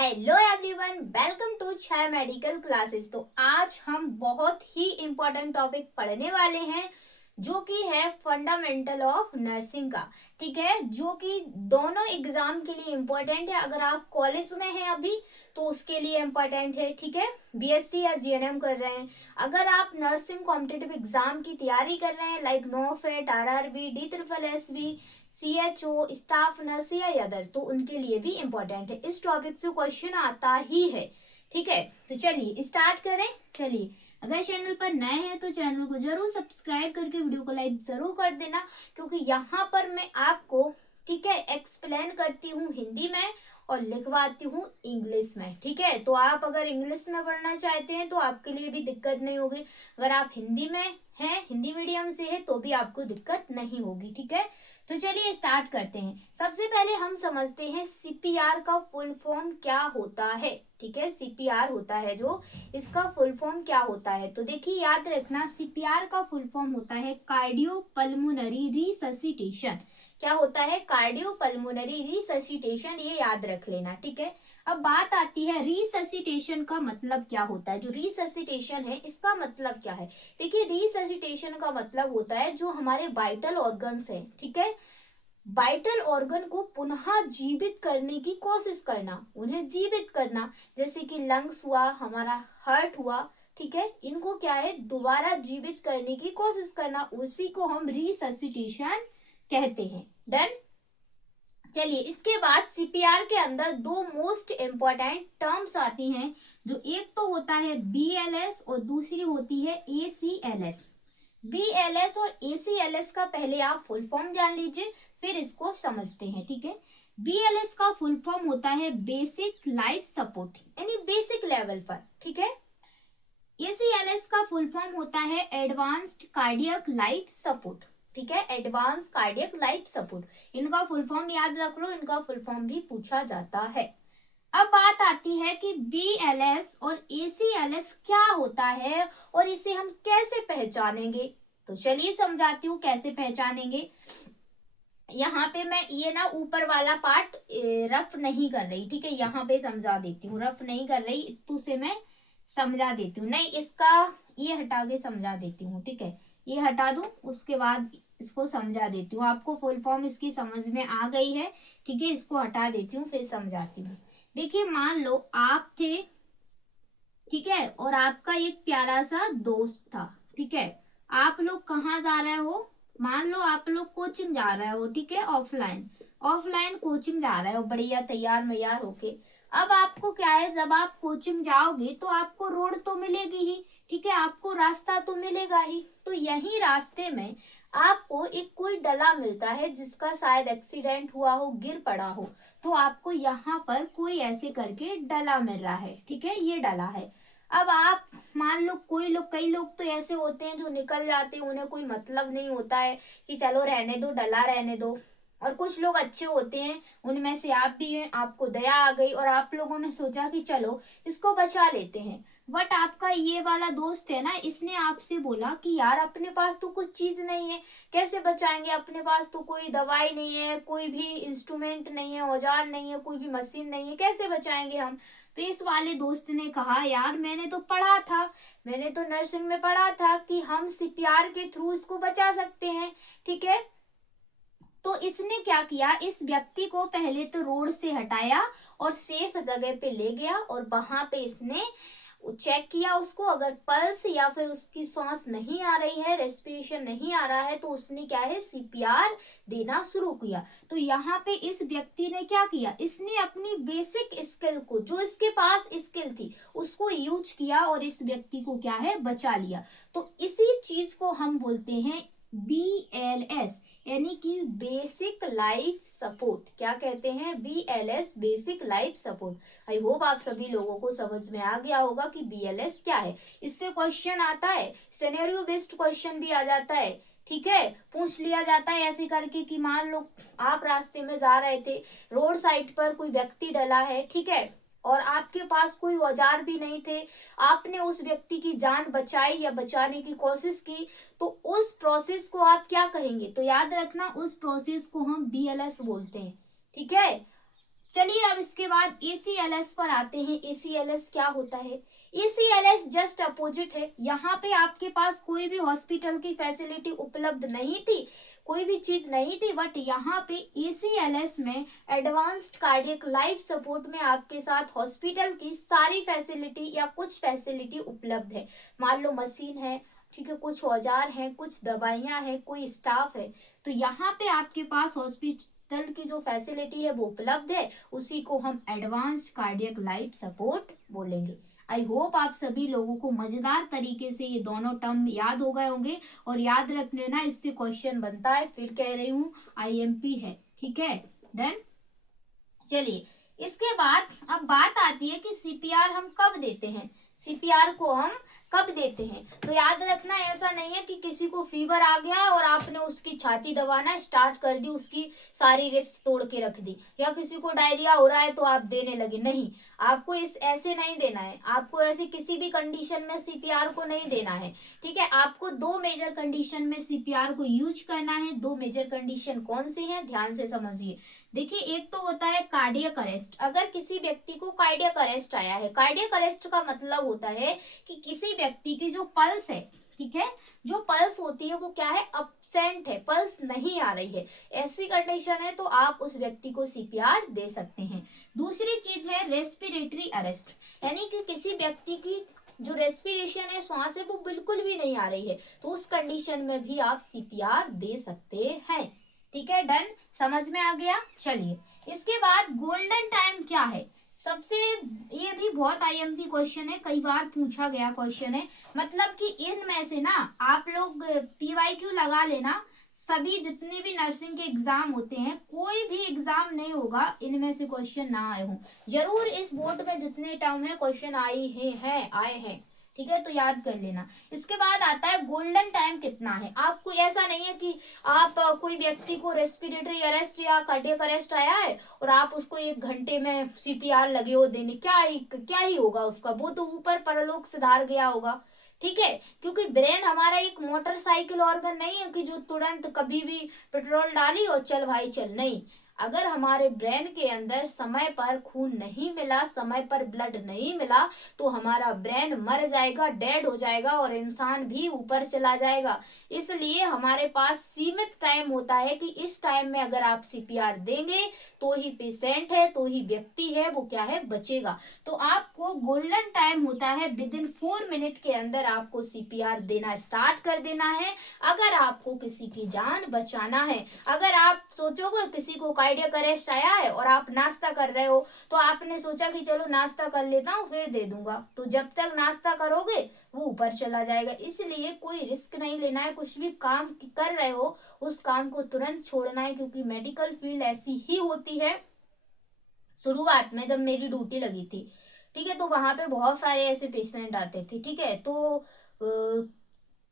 Hello everyone, welcome to Chhaya medical classes. तो आज हम बहुत ही इम्पोर्टेंट टॉपिक पढ़ने वाले हैं जो कि है फंडामेंटल ऑफ नर्सिंग का। ठीक है, जो कि दोनों एग्जाम के लिए इम्पोर्टेंट है। अगर आप कॉलेज में हैं अभी तो उसके लिए इम्पोर्टेंट है। ठीक है, बीएससी या जीएनएम कर रहे हैं, अगर आप नर्सिंग कॉम्पिटिटिव एग्जाम की तैयारी कर रहे हैं लाइक नोफेट, RRB, DSSB, CHO, staff nurse या अदर, तो उनके लिए भी इम्पोर्टेंट है। इस टॉपिक से क्वेश्चन आता ही है। ठीक है, तो चलिए स्टार्ट करें। चलिए, अगर चैनल पर नए हैं तो चैनल को जरूर सब्सक्राइब करके वीडियो को लाइक जरूर कर देना, क्योंकि यहाँ पर मैं आपको ठीक है एक्सप्लेन करती हूँ हिंदी में और लिखवाती हूँ इंग्लिश में। ठीक है, तो आप अगर इंग्लिश में पढ़ना चाहते हैं तो आपके लिए भी दिक्कत नहीं होगी, अगर आप हिंदी में हैं, हिंदी मीडियम से है, तो भी आपको दिक्कत नहीं होगी। ठीक है, तो चलिए स्टार्ट करते हैं। सबसे पहले हम समझते हैं सीपीआर का फुल फॉर्म क्या होता है। ठीक है, सीपीआर होता है जो, इसका फुल फॉर्म क्या होता है। तो देखिए याद रखना, सीपीआर का फुल फॉर्म होता है कार्डियो पल्मोनरी रिससिटेशन। क्या होता है? कार्डियो पल्मोनरी रिससिटेशन, ये याद रख लेना। ठीक है, अब बात आती है रिससिटेशन का मतलब क्या होता है। जो रिससिटेशन है इसका मतलब क्या है? देखिए, रिससिटेशन का मतलब होता है जो हमारे वाइटल ऑर्गन्स हैं, ठीक है, वाइटल ऑर्गन को पुनः जीवित करने की कोशिश करना, उन्हें जीवित करना। जैसे कि लंग्स हुआ, हमारा हार्ट हुआ, ठीक है, इनको क्या है, दोबारा जीवित करने की कोशिश करना, उसी को हम रिससिटेशन कहते हैं। डन। चलिए, इसके बाद सीपीआर के अंदर दो मोस्ट इंपॉर्टेंट टर्म्स आती हैं, जो एक तो होता है बीएलएस और दूसरी होती है एसीएलएस। बीएलएस और एसीएलएस का पहले आप फुल फॉर्म जान लीजिए, फिर इसको समझते हैं। ठीक है, बीएलएस का फुल फॉर्म होता है बेसिक लाइफ सपोर्ट, यानी बेसिक लेवल पर। ठीक है, एसीएलएस का फुल फॉर्म होता है एडवांस्ड कार्डियक लाइफ सपोर्ट। ठीक है, एडवांस कार्डियक लाइफ सपोर्ट, इनका फुल फॉर्म याद रख लो, इनका फुल फॉर्म भी पूछा जाता है। अब बात आती है कि बीएलएस और एसीएलएस क्या होता है और इसे हम कैसे पहचानेंगे। तो चलिए समझाती हूँ कैसे पहचानेंगे। यहाँ पे मैं ये ना ऊपर वाला पार्ट रफ नहीं कर रही, ठीक है, यहाँ पे समझा देती हूँ, रफ नहीं कर रही, इतू से मैं समझा देती हूँ। नहीं, इसका ये हटा के समझा देती हूँ। ठीक है, ये हटा दूं, उसके बाद इसको समझा देती हूँ। आपको फुल फॉर्म इसकी समझ में आ गई है, ठीक है, इसको हटा देती हूँ फिर समझाती हूँ। देखिए, मान लो आप थे, ठीक है, और आपका एक प्यारा सा दोस्त था। ठीक है, आप लोग कहाँ जा रहे हो? मान लो आप लोग कोचिंग जा रहे हो, ठीक है, ऑफलाइन ऑफलाइन कोचिंग जा रहे हो, बढ़िया तैयार मैयार होके। अब आपको क्या है, जब आप कोचिंग जाओगे तो आपको रोड तो मिलेगी ही, ठीक है, आपको रास्ता तो मिलेगा ही। तो यही रास्ते में आपको एक कोई डला मिलता है जिसका शायद एक्सीडेंट हुआ हो, गिर पड़ा हो, तो आपको यहाँ पर कोई ऐसे करके डला मिल रहा है। ठीक है, ये डला है। अब आप मान लो, कोई लोग, कई लोग तो ऐसे होते हैं जो निकल जाते हैं, उन्हें कोई मतलब नहीं होता है कि चलो रहने दो, डला रहने दो। और कुछ लोग अच्छे होते हैं, उनमें से आप भी हैं, आपको दया आ गई और आप लोगों ने सोचा कि चलो इसको बचा लेते हैं। बट आपका ये वाला दोस्त है ना, इसने आपसे बोला कि यार अपने पास तो कुछ चीज नहीं है, कैसे बचाएंगे, अपने पास तो कोई दवाई नहीं है, कोई भी इंस्ट्रूमेंट नहीं है, औजार नहीं है, कोई भी मशीन नहीं है, कैसे बचाएंगे हम। तो इस वाले दोस्त ने कहा, यार मैंने तो पढ़ा था, मैंने तो नर्सिंग में पढ़ा था कि हम सीपीआर के थ्रू इसको बचा सकते हैं। ठीक है, तो इसने क्या किया, इस व्यक्ति को पहले तो रोड से हटाया और सेफ जगह पे ले गया, और वहां पे इसने चेक किया उसको, अगर पल्स या फिर उसकी सांस नहीं आ रही है, रेस्पिरेशन नहीं आ रहा है, तो उसने क्या है, सीपीआर देना शुरू किया। तो यहाँ पे इस व्यक्ति ने क्या किया, इसने अपनी बेसिक स्किल को, जो इसके पास स्किल थी, उसको यूज किया और इस व्यक्ति को क्या है, बचा लिया। तो इसी चीज को हम बोलते हैं BLS, यानी कि बेसिक लाइफ सपोर्ट। क्या कहते हैं? BLS, basic life support. I hope आप सभी लोगों को समझ में आ गया होगा कि BLS क्या है। इससे क्वेश्चन आता है, सिनेरियो बेस्ड क्वेश्चन भी आ जाता है। ठीक है, पूछ लिया जाता है ऐसे करके कि मान लो आप रास्ते में जा रहे थे, रोड साइड पर कोई व्यक्ति डला है, ठीक है, और आपके पास कोई औजार भी नहीं थे, आपने उस व्यक्ति की जान बचाई या बचाने की कोशिश की, तो उस प्रोसेस को आप क्या कहेंगे? तो याद रखना, उस प्रोसेस को हम BLS बोलते हैं। ठीक है, चलिए अब इसके बाद ACLS पर आते हैं। ACLS क्या होता है? ACLS जस्ट अपोजिट है। यहाँ पे आपके पास कोई भी हॉस्पिटल की फैसिलिटी उपलब्ध नहीं थी, कोई भी चीज नहीं थी, बट यहाँ पे ACLS में एडवांस्ड कार्डियक लाइफ सपोर्ट में आपके साथ हॉस्पिटल की सारी फैसिलिटी या कुछ फैसिलिटी उपलब्ध है। मान लो मशीन है, ठीक है, कुछ औजार हैं, कुछ दवाइयां हैं, कोई स्टाफ है, तो यहाँ पे आपके पास हॉस्पिटल की जो फैसिलिटी है वो उपलब्ध है, उसी को हम एडवांस्ड कार्डियक लाइफ सपोर्ट बोलेंगे। आई होप आप सभी लोगों को मजेदार तरीके से ये दोनों टर्म याद हो गए होंगे, और याद रख लेना, इससे क्वेश्चन बनता है, फिर कह रही हूँ IMP है, ठीक है। देन चलिए इसके बाद अब बात आती है कि CPR हम कब देते हैं, CPR को हम कब देते हैं। तो याद रखना, ऐसा नहीं है कि किसी को फीवर आ गया और आपने उसकी छाती दबाना स्टार्ट कर दी, उसकी सारी रिब्स तोड़ के रख दी, या किसी को डायरिया हो रहा है तो आप देने लगे, नहीं, आपको ऐसे नहीं देना है, आपको ऐसे किसी भी कंडीशन में CPR को नहीं देना है, ठीक है। आपको दो मेजर कंडीशन में CPR को यूज करना है। दो मेजर कंडीशन कौन सी है, ध्यान से समझिए। देखिए, एक तो होता है कार्डियक अरेस्ट। अगर किसी व्यक्ति को कार्डियक अरेस्ट आया है, कार्डियक अरेस्ट का मतलब होता है कि किसी व्यक्ति की जो पल्स है, ठीक है, जो पल्स होती है वो क्या है, अब्सेंट है, पल्स नहीं आ रही है, ऐसी कंडीशन है तो आप उस व्यक्ति को CPR दे सकते हैं। दूसरी चीज है रेस्पिरेटरी अरेस्ट, यानी कि किसी व्यक्ति की जो रेस्पिरेशन है, सांस है, वो बिल्कुल भी नहीं आ रही है, तो उस कंडीशन में भी आप CPR दे सकते हैं, ठीक है। डन, समझ में आ गया। चलिए इसके बाद गोल्डन टाइम क्या है, सबसे, ये भी बहुत IMP क्वेश्चन है, कई बार पूछा गया क्वेश्चन है, मतलब कि इनमें से ना आप लोग PYQ लगा लेना, सभी जितने भी नर्सिंग के एग्जाम होते हैं, कोई भी एग्जाम नहीं होगा इनमें से क्वेश्चन ना आए हों, जरूर इस बोर्ड में जितने टर्म है क्वेश्चन आए हैं, ठीक है, तो याद कर लेना। इसके बाद आता है गोल्डन टाइम कितना है। आपको ऐसा नहीं है कि आप कोई व्यक्ति को रेस्पिरेटरी अरेस्ट या कार्डियक अरेस्ट आया है और आप उसको 1 घंटे में CPR लगे हो देने, क्या ही होगा उसका, वो तो ऊपर परलोक सिधार गया होगा, ठीक है। क्योंकि ब्रेन हमारा एक मोटरसाइकिल ऑर्गन नहीं है कि जो तुरंत कभी भी पेट्रोल डाली और चल भाई चल, नहीं। अगर हमारे ब्रेन के अंदर समय पर खून नहीं मिला, समय पर ब्लड नहीं मिला, तो हमारा ब्रेन मर जाएगा, डेड हो जाएगा और इंसान भी ऊपर चला जाएगा। इसलिए हमारे पास सीमित टाइम होता है कि इस टाइम में अगर आप CPR देंगे तो ही पेशेंट है, तो ही व्यक्ति है, वो क्या है, बचेगा। तो आपको गोल्डन टाइम होता है, विद इन 4 मिनट के अंदर आपको CPR देना स्टार्ट कर देना है, अगर आपको किसी की जान बचाना है। अगर आप सोचोगे किसी को कार्डियक अरेस्ट आया है और आप नाश्ता कर रहे हो, तो आपने सोचा कि चलो नाश्ता कर लेता हूँ फिर दे दूंगा, तो जब तक नाश्ता करोगे वो ऊपर चला जाएगा। इसलिए कोई रिस्क नहीं लेना है, कुछ भी काम कर रहे हो उस काम को तुरंत छोड़ना है, क्योंकि मेडिकल फील्ड ऐसी ही होती है। शुरुआत में जब मेरी ड्यूटी लगी थी, ठीक है, तो वहां पे बहुत सारे ऐसे पेशेंट आते थे, ठीक है, तो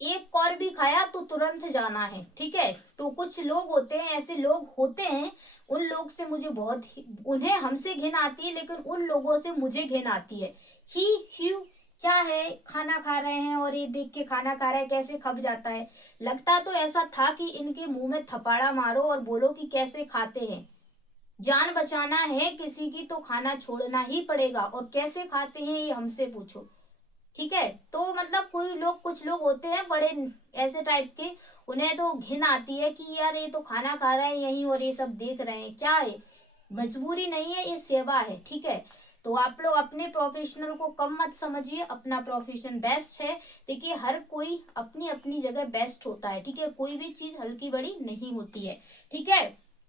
एक और भी खाया तो तुरंत जाना है, ठीक है। तो कुछ लोग होते हैं, ऐसे लोग होते हैं, उन लोग से मुझे बहुत ही, उन्हें हमसे घिन आती है, लेकिन उन लोगों से मुझे घिन आती है। ही क्या है, खाना खा रहे हैं और ये देख के खाना खा रहे हैं, कैसे खप जाता है, लगता तो ऐसा था कि इनके मुंह में थपाड़ा मारो और बोलो कि कैसे खाते हैं। जान बचाना है किसी की तो खाना छोड़ना ही पड़ेगा, और कैसे खाते हैं ये हमसे पूछो, ठीक है। तो मतलब कोई लोग, कुछ लोग होते हैं बड़े ऐसे टाइप के, उन्हें तो घिन आती है कि यार ये तो खाना खा रहे हैं यहीं और ये सब देख रहे हैं, क्या है, मजबूरी नहीं है, ये सेवा है, ठीक है। तो आप लोग अपने प्रोफेशनल को कम मत समझिए, अपना प्रोफेशन बेस्ट है। देखिए, हर कोई अपनी अपनी जगह बेस्ट होता है, ठीक है, कोई भी चीज हल्की बड़ी नहीं होती है, ठीक है।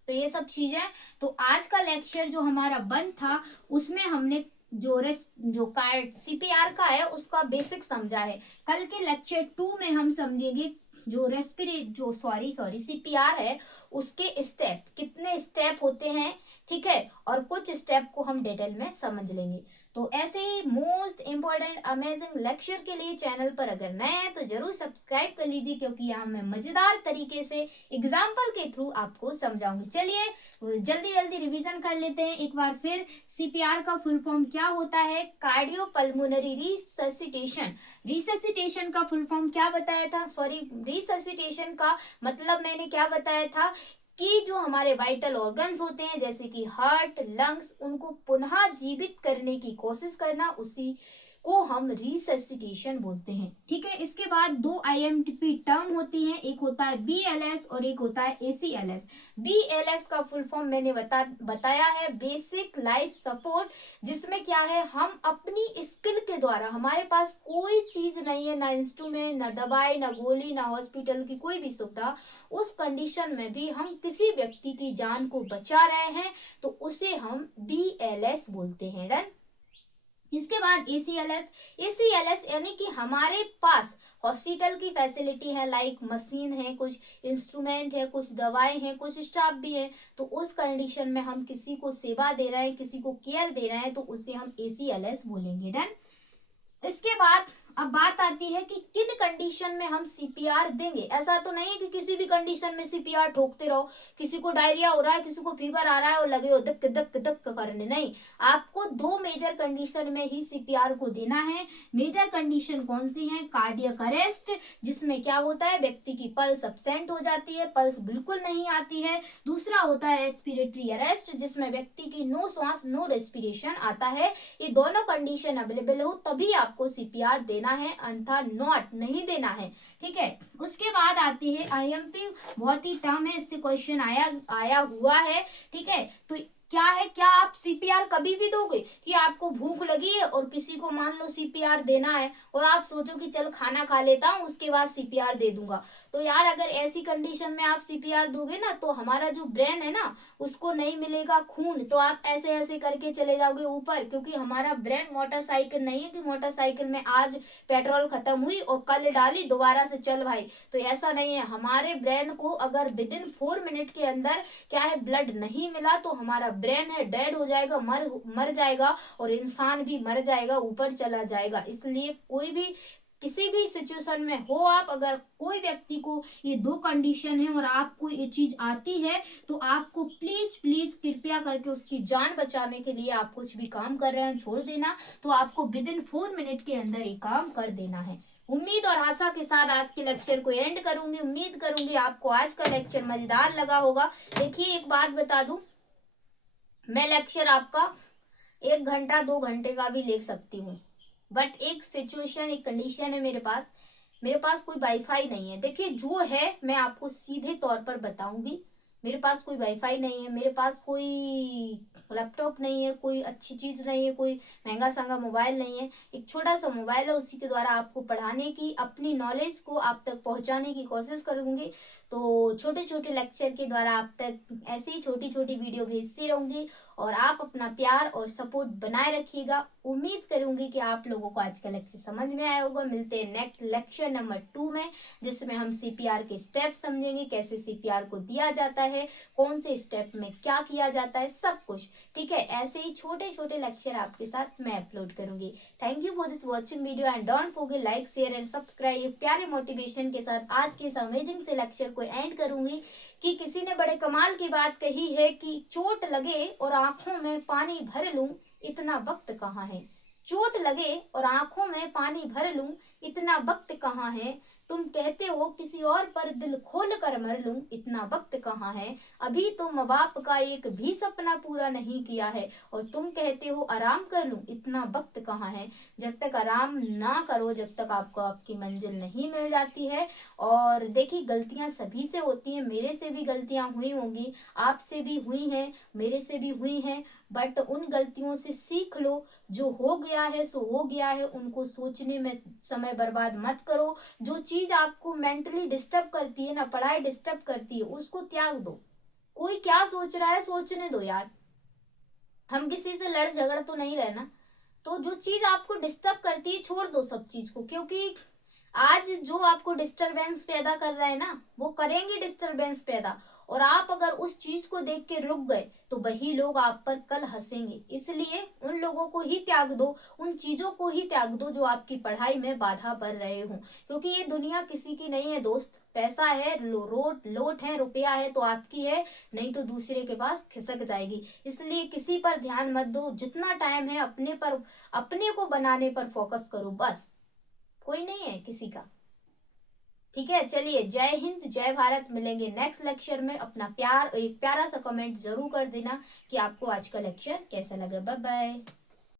तो ये सब चीजें, तो आज का लेक्चर जो हमारा बंद था उसमें हमने जो कार्ड CPR का है उसका बेसिक समझा है। कल के लेक्चर 2 में हम समझेंगे जो सॉरी CPR है, उसके स्टेप, कितने स्टेप होते हैं, ठीक है, और कुछ स्टेप को हम डिटेल में समझ लेंगे। तो ऐसे ही मोस्ट इंपॉर्टेंट अमेजिंग लेक्चर के लिए चैनल पर अगर नए हैं तो जरूर सब्सक्राइब कर लीजिए, क्योंकि यहाँ मैं मजेदार तरीके से एग्जाम्पल के थ्रू आपको समझाऊंगी। चलिए जल्दी जल्दी रिवीजन कर लेते हैं एक बार फिर। CPR का फुल फॉर्म क्या होता है, कार्डियोपल्मोनरी रिससिटेशन। रिससिटेशन का फुल फॉर्म क्या बताया था, सॉरी, रिससिटेशन का मतलब मैंने क्या बताया था, कि जो हमारे वाइटल ऑर्गन्स होते हैं जैसे कि हार्ट, लंग्स, उनको पुनः जीवित करने की कोशिश करना, उसी को हम रिससिटेशन बोलते हैं। ठीक है, इसके बाद दो आईएमपी टर्म होती हैं, एक होता है बीएलएस और एक होता है एसीएलएस। बीएलएस का फुल फॉर्म मैंने बताया है, बेसिक लाइफ सपोर्ट, जिसमें क्या है, हम अपनी स्किल के द्वारा, हमारे पास कोई चीज नहीं है, ना इंस्ट्रूमेंट, ना दवाई, ना गोली, ना हॉस्पिटल की कोई भी सुविधा, उस कंडीशन में भी हम किसी व्यक्ति की जान को बचा रहे हैं तो उसे हम बीएलएस बोलते हैं। डन। इसके बाद एसीएलएस। एसीएलएस यानी कि हमारे पास हॉस्पिटल की फैसिलिटी है, लाइक मशीन है, कुछ इंस्ट्रूमेंट है, कुछ दवाएं हैं, कुछ स्टाफ भी है, तो उस कंडीशन में हम किसी को सेवा दे रहे हैं, किसी को केयर दे रहे हैं, तो उसे हम एसीएलएस बोलेंगे। डन। इसके बाद अब बात आती है कि किन कंडीशन में हम सीपीआर देंगे। ऐसा तो नहीं है कि किसी भी कंडीशन में सीपीआर ठोकते रहो, किसी को डायरिया हो रहा है, किसी को फीवर आ रहा है और लगे हो धक धक धक करने, नहीं। आपको दो मेजर कंडीशन में ही सीपीआर को देना है। मेजर कंडीशन कौन सी है? कार्डियक अरेस्ट, जिसमें क्या होता है, व्यक्ति की पल्स अब्सेंट हो जाती है, पल्स बिल्कुल नहीं आती है। दूसरा होता है रेस्पिरेटरी अरेस्ट, जिसमें व्यक्ति की नो श्वास, नो रेस्पिरेशन आता है। ये दोनों कंडीशन अवेलेबल हो तभी आपको सीपीआर देना है, अन्यथा नॉट नहीं देना है। ठीक है, उसके बाद आती है आईएमपी, बहुत ही टर्म है, इससे क्वेश्चन आया हुआ है। ठीक है, तो क्या है, क्या आप सीपीआर कभी भी दोगे कि आपको भूख लगी है और किसी को मान लो सीपीआर देना है और आप सोचो कि चल खाना खा लेता हूँ उसके बाद सीपीआर दे दूंगा, तो यार अगर ऐसी कंडीशन में आप सीपीआर दोगे ना तो हमारा जो ब्रेन है ना उसको नहीं मिलेगा खून, तो आप ऐसे ऐसे करके चले जाओगे ऊपर, क्योंकि हमारा ब्रेन मोटरसाइकिल नहीं है कि मोटरसाइकिल में आज पेट्रोल खत्म हुई और कल डाली दोबारा से चल भाई, तो ऐसा नहीं है। हमारे ब्रेन को अगर विद इन 4 मिनट के अंदर क्या है ब्लड नहीं मिला तो हमारा ब्रेन है डेड हो जाएगा, मर जाएगा और इंसान भी मर जाएगा, ऊपर चला जाएगा। इसलिए कोई भी किसी भी सिचुएशन में हो, आप अगर कोई व्यक्ति को ये दो कंडीशन है और आपको ये चीज आती है तो आपको प्लीज प्लीज कृपया करके उसकी जान बचाने के लिए, आप कुछ भी काम कर रहे हैं छोड़ देना, तो आपको विद इन 4 मिनट के अंदर ये काम कर देना है। उम्मीद और आशा के साथ आज के लेक्चर को एंड करूंगी। उम्मीद करूंगी आपको आज का लेक्चर मजेदार लगा होगा। देखिए एक बात बता दूं, मैं लेक्चर आपका 1 घंटा 2 घंटे का भी ले सकती हूँ, बट एक सिचुएशन, एक कंडीशन है, मेरे पास कोई वाईफाई नहीं है। देखिए जो है मैं आपको सीधे तौर पर बताऊंगी, मेरे पास कोई वाईफाई नहीं है, मेरे पास कोई लैपटॉप नहीं है, कोई अच्छी चीज नहीं है, कोई महंगा सहंगा मोबाइल नहीं है, एक छोटा सा मोबाइल है, उसी के द्वारा आपको पढ़ाने की, अपनी नॉलेज को आप तक पहुंचाने की कोशिश करूंगी। तो छोटे छोटे लेक्चर के द्वारा आप तक ऐसे ही छोटी छोटी वीडियो भेजती रहूंगी और आप अपना प्यार और सपोर्ट बनाए रखिएगा। उम्मीद करूंगी कि आप लोगों को आज का लेक्चर समझ में आया होगा। मिलते हैं नेक्स्ट लेक्चर नंबर 2 में, जिसमें हम सीपीआर के स्टेप समझेंगे, कैसे सीपीआर को दिया जाता है, कौन से स्टेप में क्या किया जाता है, सब कुछ। ठीक है, ऐसे ही छोटे छोटे लेक्चर आपके साथ मैं अपलोड करूंगी। Thank you for this watching video and don't forget like share and subscribe. प्यारे मोटिवेशन के साथ आज के इस अमेजिंग से लेक्चर को एंड करूंगी कि किसी ने बड़े कमाल की बात कही है कि चोट लगे और आंखों में पानी भर लूं, इतना वक्त कहाँ है। चोट लगे और आंखों में पानी भर लूं, इतना वक्त कहाँ है। तुम कहते हो किसी और पर दिल खोल कर मर लूं, इतना वक्त कहाँ है। अभी तो माँ बाप का एक भी सपना पूरा नहीं किया है और तुम कहते हो आराम कर लूं, इतना वक्त कहाँ है। जब तक आराम ना करो, जब तक आपको आपकी मंजिल नहीं मिल जाती है। और देखिए गलतियां सभी से होती हैं, मेरे से भी गलतियां हुई होंगी, आपसे भी हुई हैं, मेरे से भी हुई हैं, बट उन गलतियों से सीख लो। जो हो गया है सो हो गया है, उनको सोचने में समय बर्बाद मत करो। जो चीज आपको मेंटली डिस्टर्ब करती है ना, पढ़ाई डिस्टर्ब करती है, उसको त्याग दो। कोई क्या सोच रहा है सोचने दो यार, हम किसी से लड़ झगड़ तो नहीं रहना। तो जो चीज आपको डिस्टर्ब करती है छोड़ दो सब चीज को, क्योंकि आज जो आपको डिस्टरबेंस पैदा कर रहा है ना वो करेंगे डिस्टरबेंस पैदा, और आप अगर उस चीज को देख के रुक गए तो वही लोग आप पर कल हंसेंगे। इसलिए उन लोगों को ही त्याग दो, उन चीजों को ही त्याग दो जो आपकी पढ़ाई में बाधा कर रहे हो, क्योंकि ये दुनिया किसी की नहीं है दोस्त। पैसा है, लोट है, रुपया है तो आपकी है, नहीं तो दूसरे के पास खिसक जाएगी। इसलिए किसी पर ध्यान मत दो, जितना टाइम है अपने पर, अपने को बनाने पर फोकस करो बस, कोई नहीं है किसी का। ठीक है, चलिए जय हिंद जय भारत, मिलेंगे नेक्स्ट लेक्चर में। अपना प्यार और एक प्यारा सा कमेंट जरूर कर देना कि आपको आज का लेक्चर कैसा लगा। Bye bye.